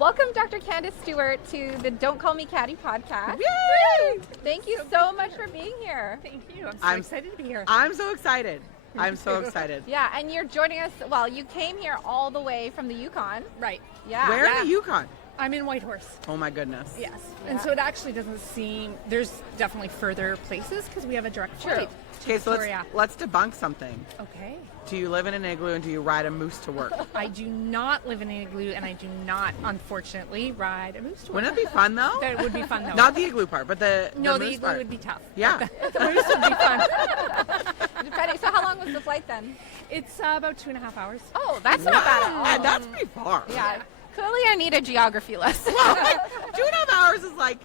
Welcome, Dr. Candace Stuart, to the Don't Call Me Catty podcast. Yay! Thank you so much for being here. Thank you. I'm so excited to be here. I'm so excited. I'm so excited. Yeah, and you're joining us, well, you came here all the way from the Yukon. Right. Yeah. Where in the Yukon? I'm in Whitehorse. Oh my goodness. Yes. Yeah. And so it actually doesn't seem, there's definitely further places because we have a direct flight. Okay, so let's debunk something. Okay. Do you live in an igloo and do you ride a moose to work? I do not live in an igloo, and I do not, unfortunately, ride a moose to work. Wouldn't it be fun though? That would be fun though. Not the igloo part, but the No, the moose igloo part. would be tough. Yeah. The moose would be fun. So how long was the flight then? It's about 2.5 hours. Oh, that's not bad at all. Yeah, that's pretty far. Yeah. Clearly I need a geography lesson. 2.5 hours is like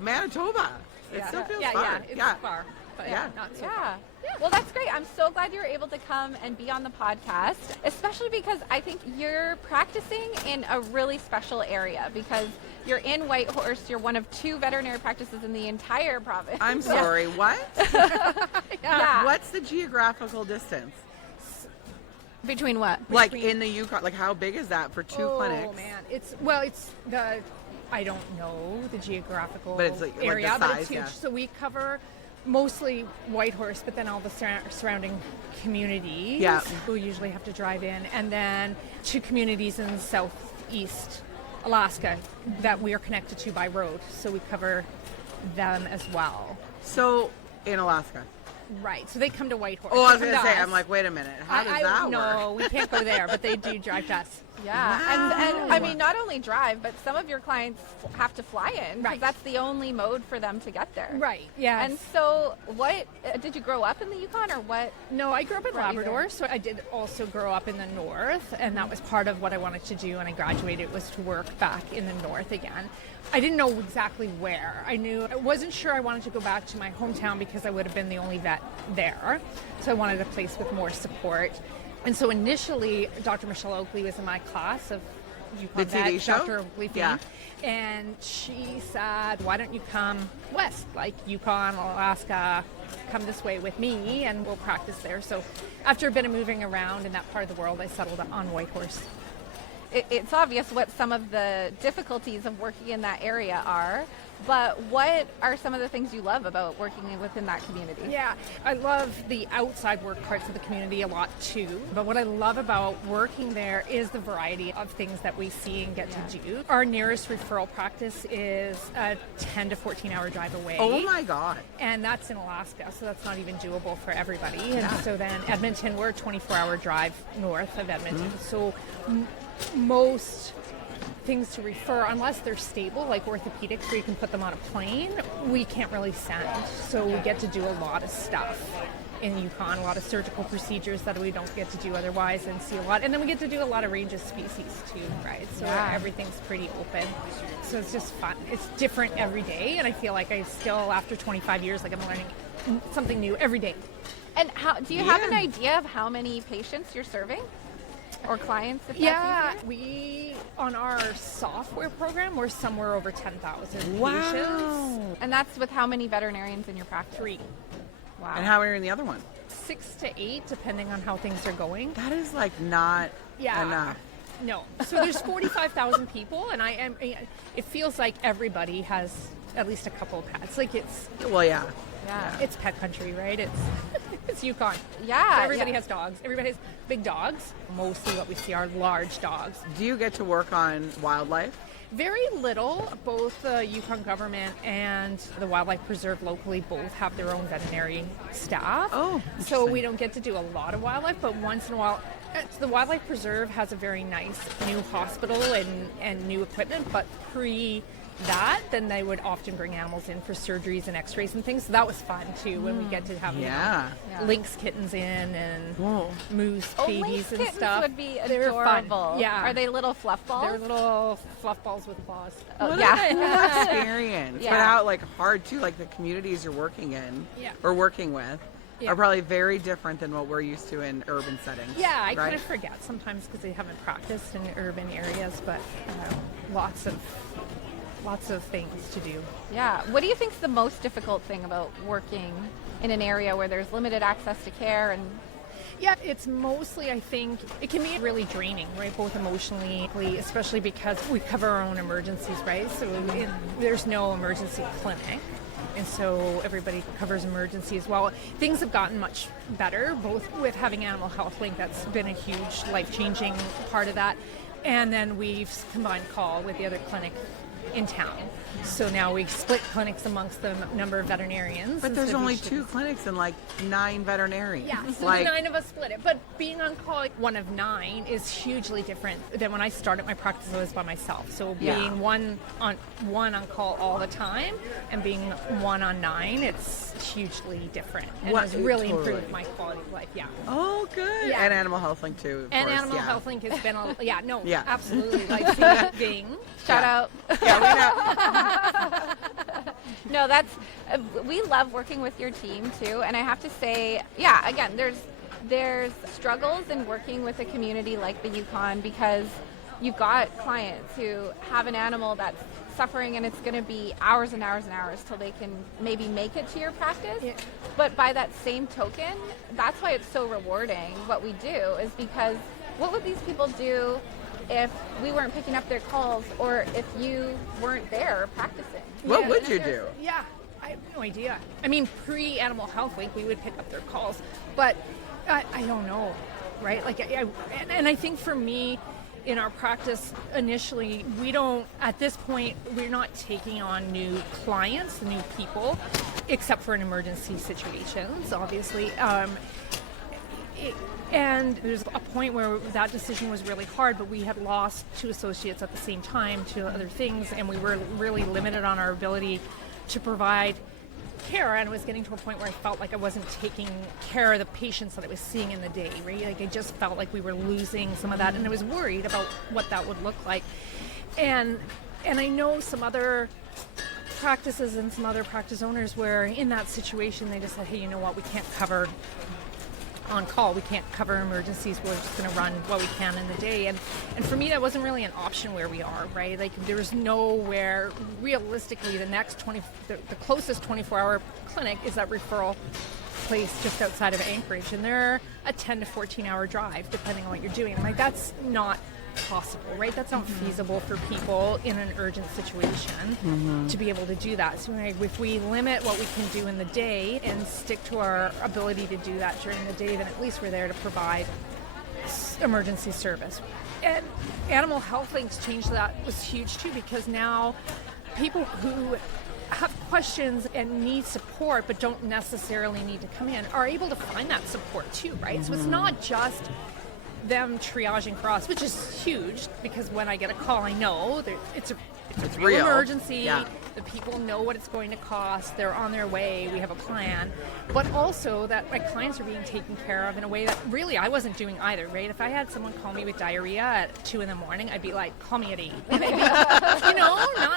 Manitoba. It still feels far. Yeah, it's far. But Yeah. not so Yeah. far. Well, that's great. I'm so glad you were able to come and be on the podcast, especially because I think you're practicing in a really special area because you're in Whitehorse. You're one of 2 veterinary practices in the entire province. I'm sorry, what? Yeah. What's the geographical distance? Between what? Like in the Yukon, like how big is that for 2 clinics? Oh man, I don't know the geographical But it's like area, the but size, it's huge. yeah. So we cover mostly Whitehorse, but then all the surrounding communities. Yeah. We usually have to drive in, and then 2 communities in southeast Alaska that we are connected to by road. So we cover them as well. So in Alaska. Right. So they come to Whitehorse. Oh, I was They going come to say, us. I'm like, wait a minute. How does that work? No, we can't go there, but they do drive to us. Yeah, Wow. and I mean, not only drive, but some of your clients have to fly in because Right. that's the only mode for them to get there. Right. Yeah. And so, what did you grow up in the Yukon, or what? No, I grew up in Brought you Labrador, there? so I did also grow up in the north, and that was part of what I wanted to do when I graduated, was to work back in the north again. I didn't know exactly where. I wasn't sure I wanted to go back to my hometown because I would have been the only vet there, so I wanted a place with more support. And so initially, Dr. Michelle Oakley was in my class of Yukon The TV vet, show? Dr. Oakley Yeah. fame. And she said, why don't you come west, like Yukon, Alaska, come this way with me and we'll practice there. So after a bit of moving around in that part of the world, I settled on Whitehorse. It's obvious what some of the difficulties of working in that area are, but what are some of the things you love about working within that community? Yeah, I love the outside work parts of the community a lot too. But what I love about working there is the variety of things that we see and get to do. Our nearest referral practice is a 10 to 14 hour drive away. Oh my God. And that's in Alaska, so that's not even doable for everybody. And so then Edmonton, we're a 24-hour drive north of Edmonton. So most things to refer, unless they're stable, like orthopedics, where you can put them on a plane, we can't really send. So we get to do a lot of stuff in Yukon, a lot of surgical procedures that we don't get to do otherwise, and see a lot. And then we get to do a lot of range of species too, right? So everything's pretty open. So it's just fun. It's different every day, and I feel like I still, after 25 years, like I'm learning something new every day. And how do you have an idea of how many patients you're serving? Or clients, if that's easier? We, on our software program, we're somewhere over 10,000 Wow. patients. And that's with how many veterinarians in your practice? 3. Wow. And how are you in the other one? 6 to 8, depending on how things are going. That is like not enough. No. So there's 45,000 people, and it feels like everybody has at least a couple of pets. Like Well, yeah. it's pet country, right? It's Yukon. Yeah. So everybody has dogs. Everybody has big dogs. Mostly what we see are large dogs. Do you get to work on wildlife? Very little. Both the Yukon government and the wildlife preserve locally both have their own veterinary staff. Oh, so we interesting. don't get to do a lot of wildlife, but once in a while, the wildlife preserve has a very nice new hospital and new equipment, but then they would often bring animals in for surgeries and x-rays and things. So that was fun too, when we get to have lynx kittens in and moose babies lynx and kittens stuff. would be They're fun. adorable. Yeah. Are they little fluff balls? They're little fluff balls with claws. Oh, What yeah. a cool experience. Yeah. But how like hard too, like the communities you're working in or working with Yeah. are probably very different than what we're used to in urban settings. Yeah, I right? kind of forget sometimes because they haven't practiced in urban areas, but lots of things to do. Yeah. What do you think is the most difficult thing about working in an area where there's limited access to care and Yeah, it's mostly, I think, it can be really draining, right? Both emotionally, especially because we cover our own emergencies, right? So there's no emergency clinic. And so everybody covers emergency as well. Things have gotten much better, both with having Animal Health Link, that's been a huge life-changing part of that. And then we've combined call with the other clinic in town. So now we split clinics amongst the number of veterinarians. But there's only 2 clinics and like 9 veterinarians. Yeah, so like, 9 of us split it. But being on call, one of 9, is hugely different than when I started my practice. I was by myself. So being one on call all the time and being 1 on 9, it's hugely different. And it's really improved my quality of life. Yeah. Oh, good. Yeah. And Animal Health Link too. Of And course. Animal Health Link has been Yeah. absolutely like being. Shout out. Yeah, we know. No, that's we love working with your team too, and I have to say, yeah, again, there's struggles in working with a community like the Yukon, because you've got clients who have an animal that's suffering, and it's going to be hours and hours and hours till they can maybe make it to your practice. Yeah. But by that same token, that's why it's so rewarding what we do, is because what would these people do if we weren't picking up their calls, or if you weren't there practicing? What would you do? Yeah, I have no idea. I mean, pre-Animal Health Week, we would pick up their calls, but I don't know, right? Like, and I think for me, in our practice initially, we don't, at this point, we're not taking on new clients, new people, except for in emergency situations, obviously. And there's a point where that decision was really hard, but we had lost 2 associates at the same time to other things, and we were really limited on our ability to provide care, and it was getting to a point where I felt like I wasn't taking care of the patients that I was seeing in the day, right? Like, I just felt like we were losing some of that, and I was worried about what that would look like. And I know some other practices and some other practice owners where in that situation they just said, hey, you know what, we can't cover on call, we can't cover emergencies, we're just going to run what we can in the day. And for me, that wasn't really an option where we are, right? Like, there was nowhere, realistically, the closest 24-hour clinic is that referral place just outside of Anchorage, and they're a 10 to 14-hour drive, depending on what you're doing. I'm like, that's not possible, right? That's not feasible for people in an urgent situation to be able to do that. So if we limit what we can do in the day and stick to our ability to do that during the day, then at least we're there to provide emergency service. And Animal Health Link's change that was huge too, because now people who have questions and need support but don't necessarily need to come in are able to find that support too, right? So it's not just them triaging for us, which is huge, because when I get a call, I know that it's a real emergency. Yeah. The people know what it's going to cost. They're on their way. We have a plan. But also that my clients are being taken care of in a way that really I wasn't doing either, right? If I had someone call me with diarrhea at 2 a.m, I'd be like, call me at 8. Not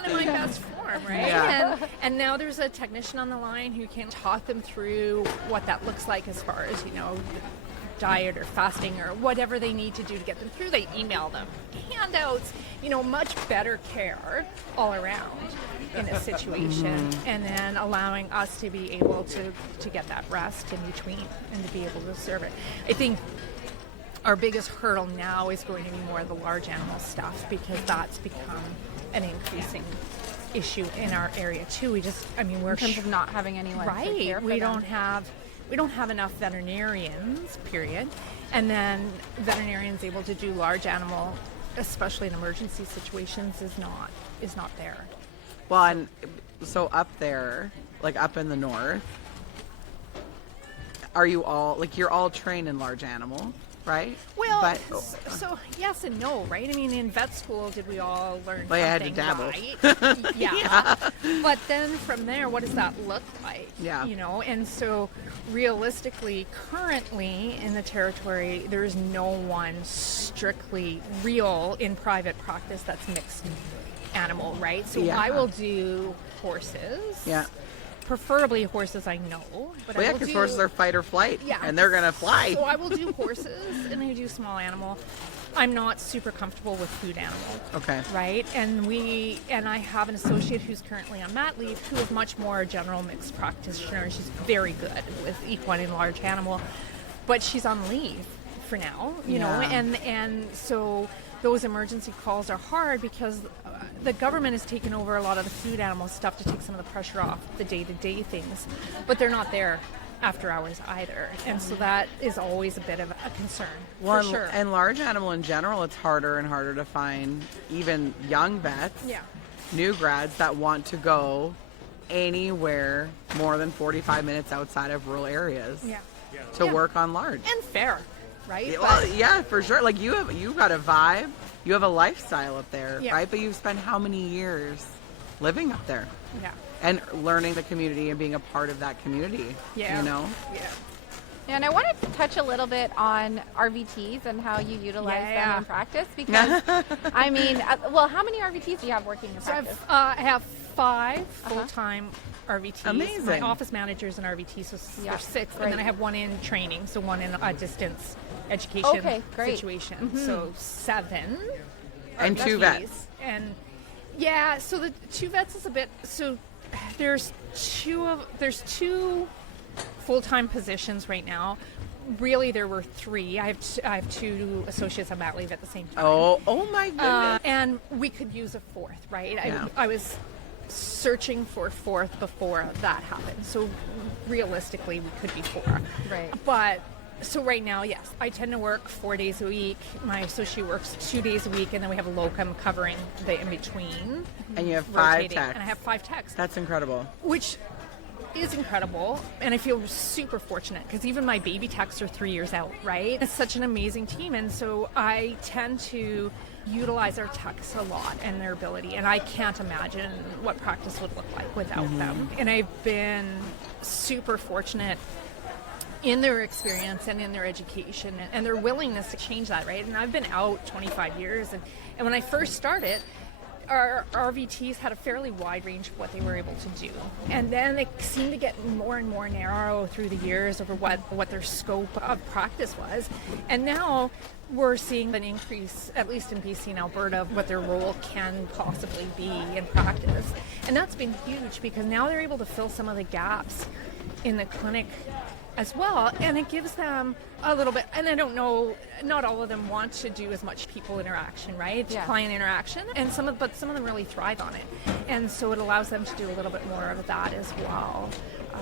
in my best form, right? Yeah. And now there's a technician on the line who can talk them through what that looks like as far as, diet or fasting or whatever they need to do to get them through. They email them handouts, much better care all around in a situation, and then allowing us to be able to get that rest in between and to be able to serve it. I think our biggest hurdle now is going to be more of the large animal stuff, because that's become an increasing issue in our area too. We're in terms of not having anyone to care for them. We don't have enough veterinarians, period. And then veterinarians able to do large animal, especially in emergency situations, is not there. Well, and so up there, like up in the north, are you all, you're all trained in large animal, right? Well, so yes and no, right? I mean, in vet school, did we all learn something, I had to dabble. right? Yeah. But then from there, what does that look like? Yeah. And so realistically, currently in the territory, there is no one strictly real in private practice that's mixed animal, right? So I will do horses. Yeah. Preferably horses, I know. But well, yeah, because horses are fight or flight, and they're going to fly. So I will do horses, and I do small animal. I'm not super comfortable with food animal. Okay. Right? And I have an associate who's currently on mat leave who is much more a general mixed practitioner. She's very good with equine and large animal. but she's on leave for now, you know, and so those emergency calls are hard because the government has taken over a lot of the food animal stuff to take some of the pressure off the day-to-day things, but they're not there after hours either, and so that is always a bit of a concern. Well, for sure. and large animal in general, it's harder and harder to find even young vets, new grads that want to go anywhere more than 45 minutes outside of rural areas to work on large. And fair, right? Yeah, well, yeah, for sure. Like you've got a vibe, you have a lifestyle up there, right? But you've spent how many years living up there? Yeah. And learning the community and being a part of that community, you know? Yeah. And I wanted to touch a little bit on RVTs and how you utilize them in practice because, I mean, well, how many RVTs do you have working in practice? I have 5 full-time RVTs. Amazing. My office managers and RVTs, so there's 6. And then I have 1 in training, so 1 in a distance education situation. So 7. And 2 vets. And so the 2 vets is a bit, so there's 2 full-time positions right now. Really, there were 3. I have 2 associates on mat leave at the same time. Oh my goodness! And we could use a 4th, right? I was searching for a 4th before that happened. So realistically, we could be 4. Right. But so right now, yes, I tend to work 4 days a week. My associate works 2 days a week, and then we have a locum covering the in between. And you have 5 techs. And I have 5 techs. That's incredible. Which is incredible, and I feel super fortunate because even my baby techs are 3 years out, right? It's such an amazing team, and so I tend to utilize our techs a lot and their ability, and I can't imagine what practice would look like without them. And I've been super fortunate in their experience and in their education and their willingness to change that, right? And I've been out 25 years, and when I first started, our RVTs had a fairly wide range of what they were able to do. And then they seemed to get more and more narrow through the years over what their scope of practice was. And now we're seeing an increase, at least in BC and Alberta, of what their role can possibly be in practice. And that's been huge because now they're able to fill some of the gaps in the clinic as well, and it gives them a little bit, and I don't know, not all of them want to do as much people interaction, right? Client interaction, and some of them really thrive on it, and so it allows them to do a little bit more of that as well.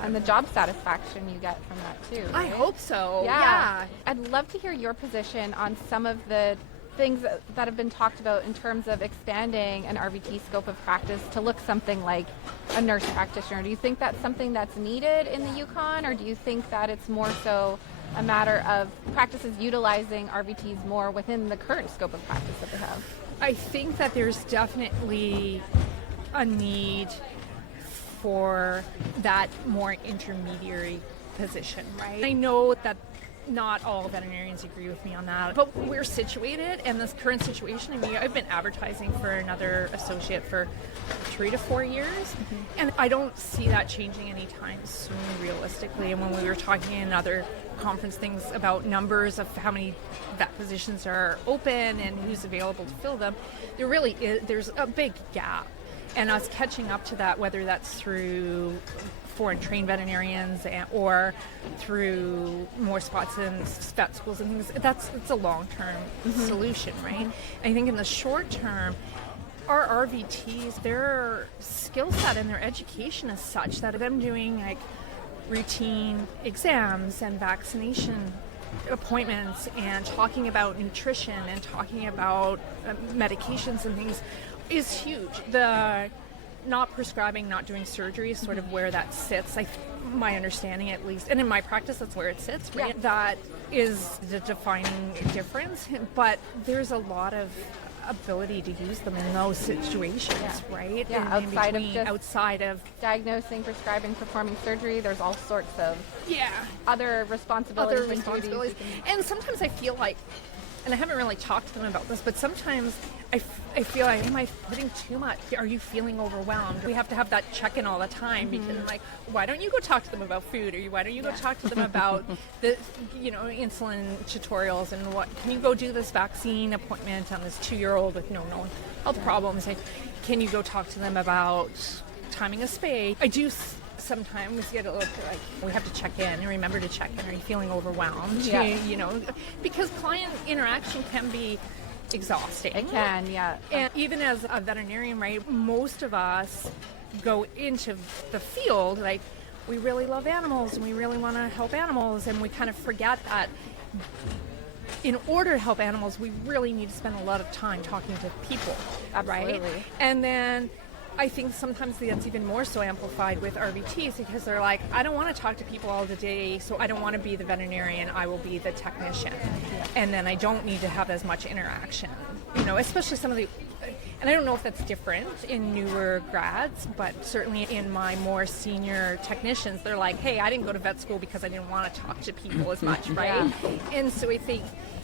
And the job satisfaction you get from that too, right? I hope so. Yeah. I'd love to hear your position on some of the things that have been talked about in terms of expanding an RVT scope of practice to look something like a nurse practitioner. Do you think that's something that's needed in the Yukon, or do you think that it's more so a matter of practices utilizing RVTs more within the current scope of practice that they have? I think that there's definitely a need for that more intermediary position, right? I know that not all veterinarians agree with me on that, but we're situated in this current situation. I mean, I've been advertising for another associate for 3 to 4 years, and I don't see that changing anytime soon, realistically. And when we were talking in other conference things about numbers of how many vet positions are open and who's available to fill them, there's a big gap. And us catching up to that, whether that's through foreign trained veterinarians or through more spots in vet schools and things, it's a long-term solution, right? I think in the short term, our RVTs, their skill set and their education is such that them doing like routine exams and vaccination appointments and talking about nutrition and talking about medications and things is huge. The not prescribing, not doing surgery is sort of where that sits. My understanding, at least, and in my practice, that's where it sits. Right? Yeah. That is the defining difference. But there's a lot of ability to use them in those situations, right? Yeah, outside of diagnosing, prescribing, performing surgery, there's all sorts of other responsibilities. And sometimes I feel like, and I haven't really talked to them about this, but sometimes I feel like, am I putting too much? Are you feeling overwhelmed? We have to have that check-in all the time because I'm like, why don't you go talk to them about food, or why don't you go talk to them about the, insulin tutorials, and what can you go do this vaccine appointment on this 2-year-old with no health problems? Like, can you go talk to them about timing a spay? I do sometimes get a little bit like, we have to check in and remember to check in. Are you feeling overwhelmed? Yeah. You know, because client interaction can be exhausting. It can, yeah. And even as a veterinarian, right, most of us go into the field like, we really love animals and we really want to help animals, and we kind of forget that in order to help animals, we really need to spend a lot of time talking to people, Absolutely. right? And then I think sometimes that's even more so amplified with RVTs, because they're like, I don't want to talk to people all the day, so I don't want to be the veterinarian, I will be the technician. And then I don't need to have as much interaction, you know, especially some of the, and I don't know if that's different in newer grads, but certainly in my more senior technicians, they're like, hey, I didn't go to vet school because I didn't want to talk to people as much, right? And so I think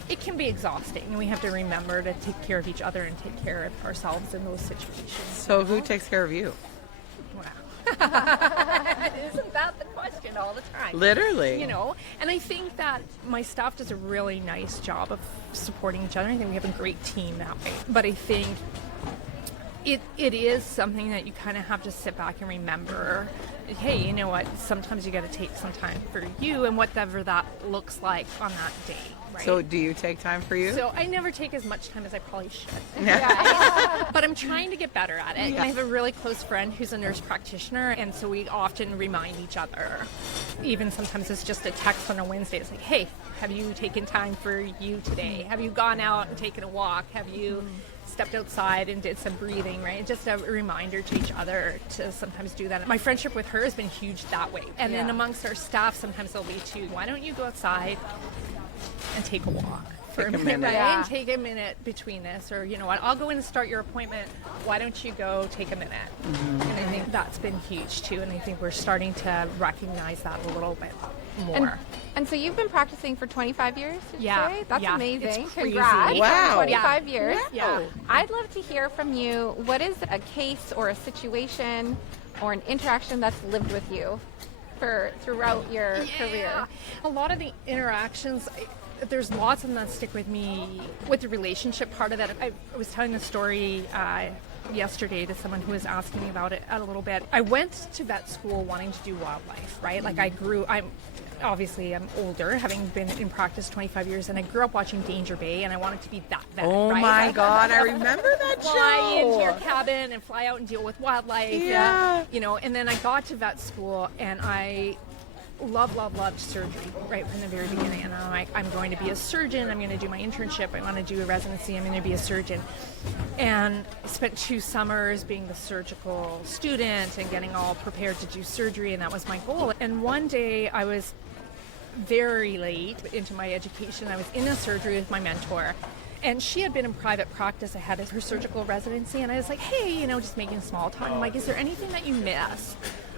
it can be exhausting, and we have to remember to take care of each other and take care of ourselves in those situations. So who takes care of you? Wow. Isn't that the question all the time? Literally. You know, and I think that my staff does a really nice job of supporting each other. I think we have a great team that way. But I think it is something that you kind of have to sit back and remember, hey, you know what, sometimes you got to take some time for you and whatever that looks like on that day. Right? So do you take time for you? So I never take as much time as I probably should. Yeah. But I'm trying to get better at it. Yeah. I have a really close friend who's a nurse practitioner, and so we often remind each other. Even sometimes it's just a text on a Wednesday. It's like, hey, have you taken time for you today? Have you gone out and taken a walk? Have you stepped outside and did some breathing, right? Just a reminder to each other to sometimes do that. My friendship with her has been huge that way. And then amongst our staff, sometimes they'll be too, why don't you go outside and take a walk for a minute, right? Yeah. And take a minute between this, or you know what, I'll go in and start your appointment. Why don't you go take a minute? And I think that's been huge too, and I think we're starting to recognize that a little bit more. And so you've been practicing for 25 years, did you say? That's yeah, amazing. it's crazy. Congrats. Wow. 25 years. Yeah. I'd love to hear from you. What is a case or a situation or an interaction that's lived with you throughout your career? A lot of the interactions, there's lots of them that stick with me with the relationship part of it. I was telling the story yesterday to someone who was asking me about it a little bit. I went to vet school wanting to do wildlife, right? Like I'm older, having been in practice 25 years, and I grew up watching Danger Bay, and I wanted to be that vet, Oh right? my God, I remember that show. Fly into your cabin and fly out and deal with wildlife. Yeah. And, you know, and then I got to vet school, and I loved surgery right from the very beginning. And I'm like, I'm going to be a surgeon. I'm going to do my internship. I want to do a residency. I'm going to be a surgeon. And I spent 2 summers being the surgical student and getting all prepared to do surgery, and that was my goal. And one day I was very late into my education. I was in a surgery with my mentor, and she had been in private practice ahead of her surgical residency, and I was like, hey, you know, just making small talk. I'm like, is there anything that you miss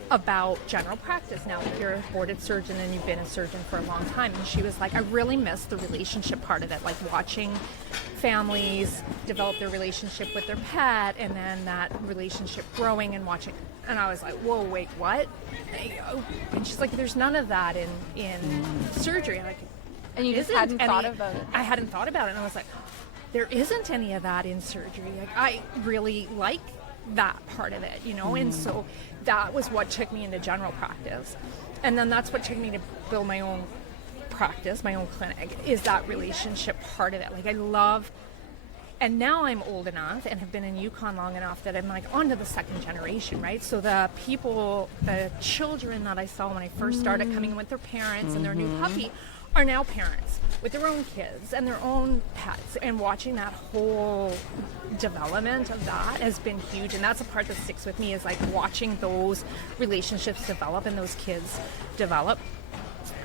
about general practice now that you're a boarded surgeon and you've been a surgeon for a long time? And she was like, I really miss the relationship part of it, like watching families develop their relationship with their pet, and then that relationship growing and watching. And I was like, whoa, wait, what? And she's like, there's none of that in surgery. And you just hadn't thought about it. I hadn't thought about it, and I was like, there isn't any of that in surgery. Like, I really like that part of it, you know. And so that was what took me into general practice, and then that's what took me to build my own practice, my own clinic, is that relationship part of it. Like, I love, and now I'm old enough and have been in Yukon long enough that I'm like on to the second generation, right? So the people, the children that I saw when I first started coming in with their parents and their new puppy are now parents with their own kids and their own pets, and watching that whole development of that has been huge. And that's a part that sticks with me, is like watching those relationships develop and those kids develop.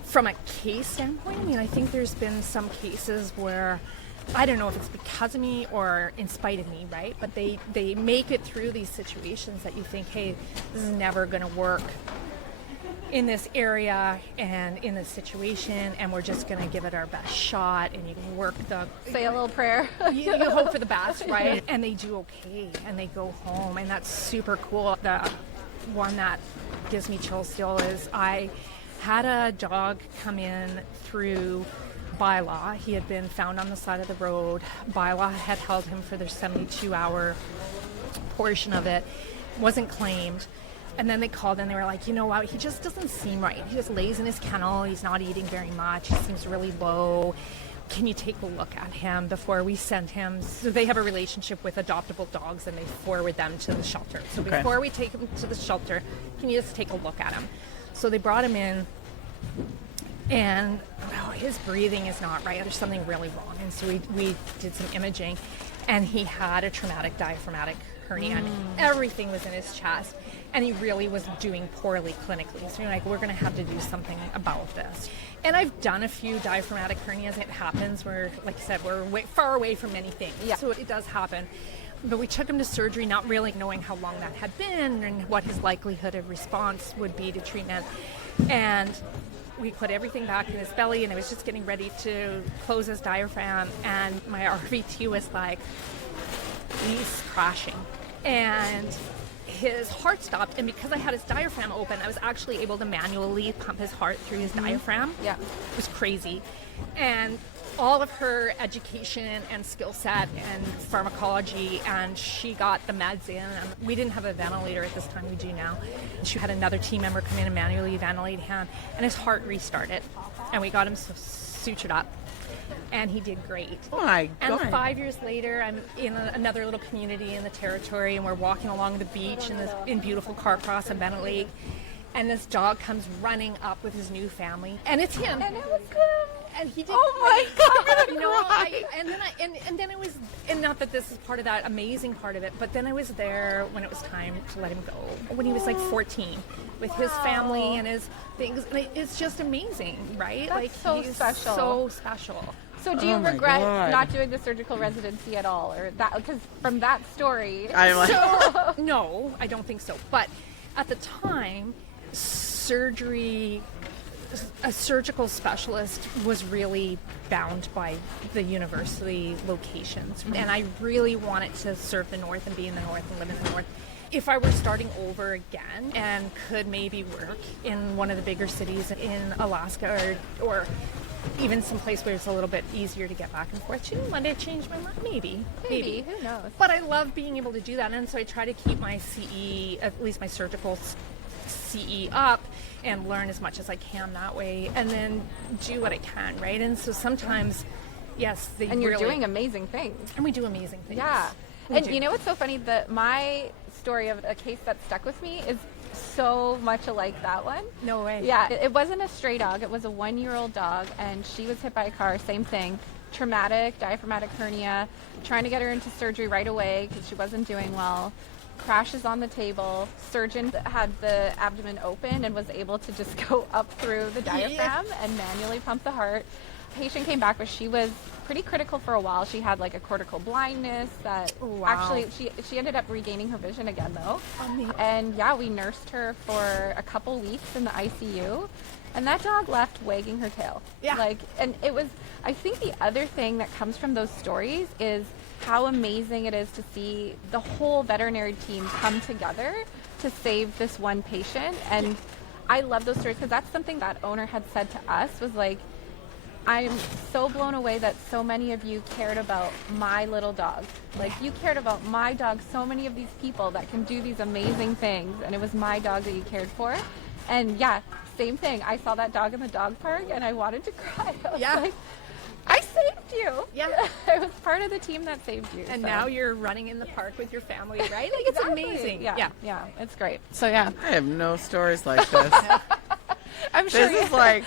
From a case standpoint, I mean, I think there's been some cases where, I don't know if it's because of me or in spite of me, right? But they make it through these situations that you think, hey, this is never going to work in this area and in this situation, and we're just going to give it our best shot, and you can work the... Say a little prayer. you hope for the best, right? And they do okay, and they go home, and that's super cool. The one that gives me chills still is I had a dog come in through bylaw. He had been found on the side of the road. Bylaw had held him for their 72-hour portion of it. Wasn't claimed. And then they called and they were like, you know what, he just doesn't seem right. He just lays in his kennel. He's not eating very much. He seems really low. Can you take a look at him before we send him? So they have a relationship with adoptable dogs and they forward them to the shelter. So before we take him to the shelter, can you just take a look at him? So they brought him in and his breathing is not right. There's something really wrong. And so we did some imaging and he had a traumatic diaphragmatic hernia and everything was in his chest. And he really was doing poorly clinically. So you're like, we're going to have to do something about this. And I've done a few diaphragmatic hernias. It happens. We're, like I said, we're far away from many things. Yeah. So it does happen. But we took him to surgery, not really knowing how long that had been and what his likelihood of response would be to treatment. And we put everything back in his belly, and I was just getting ready to close his diaphragm. And my RVT was like, he's crashing. And his heart stopped, and because I had his diaphragm open, I was actually able to manually pump his heart through his diaphragm. Yeah. It was crazy. And all of her education and skill set and pharmacology, and she got the meds in. We didn't have a ventilator at this time, we do now. She had another team member come in and manually ventilate him, and his heart restarted. And we got him sutured up. And he did great. Oh my God. And 5 years later, I'm in another little community in the territory, and we're walking along the beach in beautiful Carcross and Bennett Lake, and this dog comes running up with his new family, and it's him. And it was him. And he did. Oh my God! You know, and then it was, and not that this is part of that amazing part of it, but then I was there when it was time to let him go, when he was like 14, with his family and his things, and it's just amazing, right? That's like so he's special. So special. So do you regret not doing the surgical residency at all, or that? Because from that story, I'm like, no, I don't think so. But at the time, a surgical specialist was really bound by the university locations, and I really wanted to serve the North and be in the North and live in the North. If I were starting over again and could maybe work in one of the bigger cities in Alaska or even some place where it's a little bit easier to get back and forth to, would I change my mind? Maybe. Who knows? But I love being able to do that, and so I try to keep my CE, at least my surgical CE, up and learn as much as I can that way, and then do what I can, right? And so sometimes, yes, and you're doing amazing things. And we do amazing things. Yeah. And you know what's so funny? My story of a case that stuck with me is so much alike that one. No way. Yeah, it wasn't a stray dog. It was a 1-year-old dog, and she was hit by a car. Same thing. Traumatic diaphragmatic hernia. Trying to get her into surgery right away because she wasn't doing well. Crashes on the table. Surgeon had the abdomen open and was able to just go up through the diaphragm and manually pump the heart. Patient came back, but she was pretty critical for a while. She had like a cortical blindness that actually she ended up regaining her vision again though. And yeah, we nursed her for a couple weeks in the ICU, and that dog left wagging her tail. Yeah. And it was, I think the other thing that comes from those stories is how amazing it is to see the whole veterinary team come together to save this one patient. And I love those stories because that's something that owner had said to us, was like, I'm so blown away that so many of you cared about my little dog. Like, you cared about my dog, so many of these people that can do these amazing things, and it was my dog that you cared for. And yeah, same thing. I saw that dog in the dog park and I wanted to cry. I was like, I saved you. Yeah. I was part of the team that saved you. And now you're running in the park with your family, right? Like, it's amazing. Yeah, it's great. So yeah. I have no stories like this. I'm sure this is like...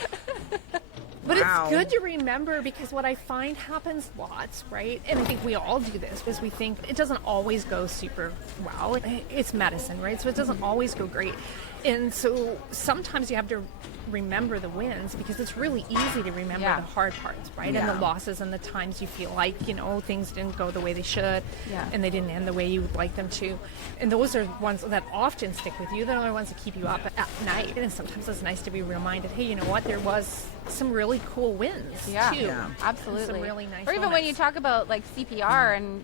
But it's good to remember, because what I find happens lots, right? And I think we all do this, because we think it doesn't always go super well. It's medicine, right? So it doesn't always go great. And so sometimes you have to remember the wins, because it's really easy to remember the hard parts, right? And the losses and the times you feel like, things didn't go the way they should, and they didn't end the way you would like them to. And those are ones that often stick with you. They're the ones that keep you up at night. And sometimes it's nice to be reminded, hey, you know what? There was some really cool wins too. Yeah, absolutely. Some really nice or even when you talk about like CPR, and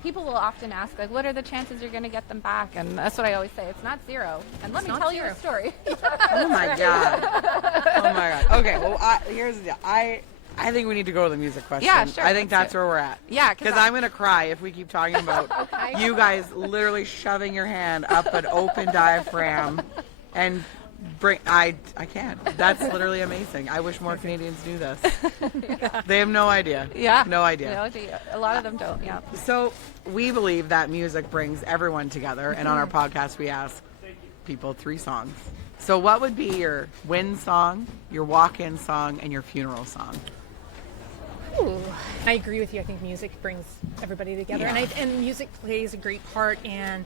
people will often ask, like, what are the chances you're going to get them back? And that's what I always say. It's not zero. And let me tell you a story. Oh my God. Oh my God. Okay, well, here's the deal. I I think we need to go to the music question. Yeah, sure, I think let's that's do it. where we're at. Yeah, Because I'm going to cry if we keep talking about you guys literally shoving your hand up an open diaphragm and I can't. That's literally amazing. I wish more Canadians knew this. Yeah. They have no idea. Yeah. No idea. No idea. A lot of them don't, yeah. So we believe that music brings everyone together, and on our podcast we ask people 3 songs. So what would be your win song, your walk-in song, and your funeral song? Ooh, I agree with you. I think music brings everybody together, and music plays a great part in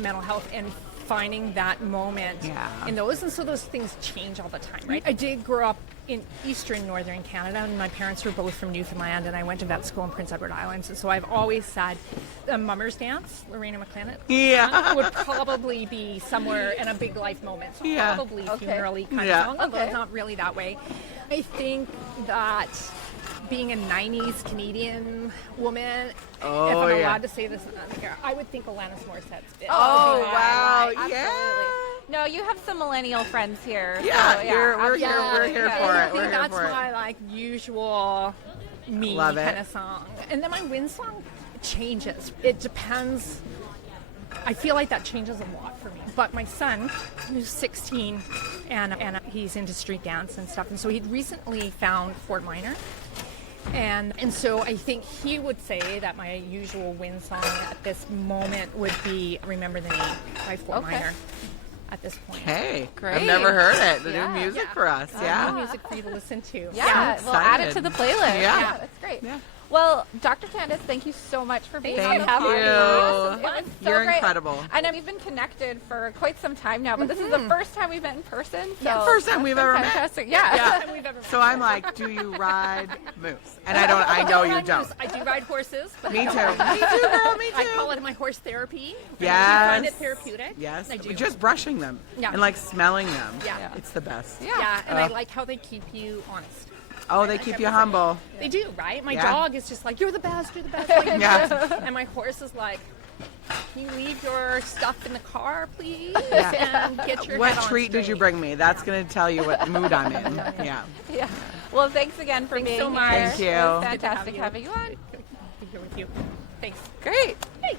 mental health and finding that moment in those. And so those things change all the time, right? I did grow up in eastern northern Canada, and my parents were both from Newfoundland, and I went to vet school in Prince Edward Islands. And so I've always said the Mummers Dance, Lorena McClellan, would probably be somewhere in a big life moment. So probably funeral-y kind of song, although it's not really that way. I think that being a 90s Canadian woman, if I'm allowed to say this on here, I would think Alanis Morissette's bit. Oh, wow. Absolutely. No, you have some millennial friends here. Yeah, so, we're here for it. I think that's my like usual me Love it. kind of song. And then my win song changes. It depends. I feel like that changes a lot for me. But my son, who's 16, and he's into street dance and stuff, and so he'd recently found Fort Minor. And so I think he would say that my usual win song at this moment would be Remember the Name by Fort Minor at this point. Hey, great. I've never heard it. New music for us. New music for you to listen to. Yeah, we'll add it to the playlist. Yeah. That's great. Yeah. Well, Dr. Candace, thank you so much for being on the Thank you. podcast. It was so You're great. incredible. I know we've been connected for quite some time now, but this is the first time we've met in person. So First time that's we've been ever met. fantastic. Yeah. So I'm like, do you ride moose? And I know you don't. I do ride horses. But Me too. Me too, girl. Me too. I call it my horse therapy. Yes. I find it therapeutic. Yes. I do. Just brushing them. Yeah. And like smelling them. Yeah. It's the best. Yeah, and I like how they keep you honest. Oh, they keep you humble. They do, right? My Yeah. dog is just like, you're the best, you're the best. Like, Yeah. And my horse is like, can you leave your stuff in the car, please? Yeah. And get your What head on treat did you straight. bring me? That's going to tell you what mood I'm in. Yeah. Yeah. Well, thanks again for Thanks being so much. here. Thank you. It was Good to have fantastic you. having you on. Be here with you. Thanks. Great. Hey.